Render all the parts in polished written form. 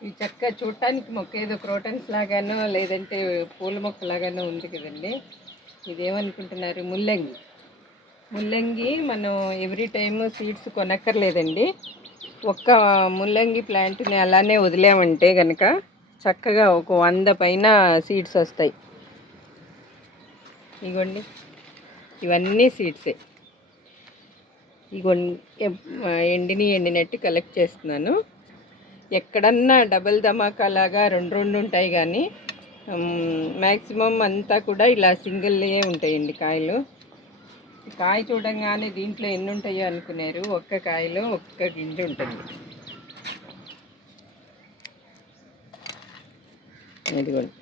ఈ చెక్క చూడటానికి మొక్క ఏదో క్రోటన్స్ లాగానో లేదంటే పూల మొక్క లాగానో ఉంది కదండి. ఇదేమనుకుంటున్నారు? ముల్లంగి. ముల్లంగి మనం ఎవ్రీ టైమ్ సీడ్స్ కొనక్కర్లేదండి. ఒక్క ముల్లంగి ప్లాంట్ని అలానే వదిలేమంటే కనుక చక్కగా ఒక 100 పైన సీడ్స్ వస్తాయి. ఇగోండి, ఇవన్నీ సీడ్సే. ఇగోండి, ఎండినట్టు కలెక్ట్ చేస్తున్నాను. ఎక్కడన్నా డబల్ ధమాకా లాగా రెండు ఉంటాయి, కానీ మ్యాక్సిమం అంతా కూడా ఇలా సింగిల్లే ఉంటాయండి కాయలు. కాయ చూడంగానే దీంట్లో ఎన్ని ఉంటాయో అనుకున్నారు. ఒక్క కాయలో ఒక్క గింజ ఉంటుంది. ఇదిగోండి,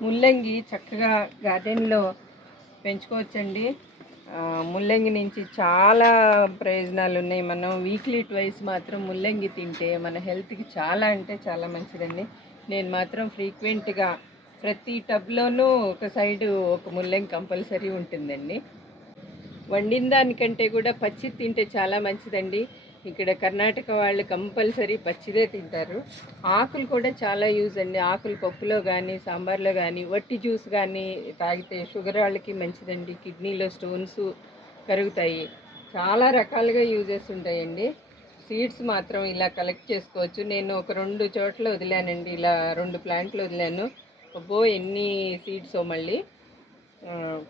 ముల్లంగి చక్కగా గార్డెన్లో పెంచుకోవచ్చండి. ముల్లంగి నుంచి చాలా ప్రయోజనాలు ఉన్నాయి. మనం వీక్లీ ట్వైస్ మాత్రం ముల్లంగి తింటే మన హెల్త్కి చాలా అంటే చాలా మంచిదండి. నేను మాత్రం ఫ్రీక్వెంట్గా ప్రతి టబ్లోనూ ఒక సైడు ఒక ముల్లంగి కంపల్సరీ ఉంటుందండి. వండిన దానికంటే కూడా పచ్చి తింటే చాలా మంచిదండి. ఇక్కడ కర్ణాటక వాళ్ళు కంపల్సరీ పచ్చిదే తింటారు. ఆకులు కూడా చాలా యూజ్ అండి. ఆకులు పప్పులో కానీ సాంబార్లో కానీ వట్టి జ్యూస్ కానీ తాగితే షుగర్ వాళ్ళకి మంచిదండి. కిడ్నీలో స్టోన్స్ కరుగుతాయి. చాలా రకాలుగా యూజెస్ ఉంటాయండి. సీడ్స్ మాత్రం ఇలా కలెక్ట్ చేసుకోవచ్చు. నేను ఒక 2 చోట్ల వదిలానండి. ఇలా 2 ప్లాంట్లు వదిలాను. అబ్బో ఎన్ని సీడ్సో! మళ్ళీ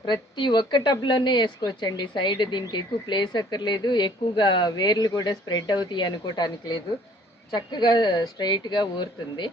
ప్రతి ఒక్క టబ్లోనే వేసుకోవచ్చండి. సైడ్ దీనికి ఎక్కువ ప్లేస్ అక్కర్లేదు. ఎక్కువగా వేర్లు కూడా స్ప్రెడ్ అవుతాయి అనుకోవటానికి లేదు. చక్కగా స్ట్రైట్గా ఊరుతుంది.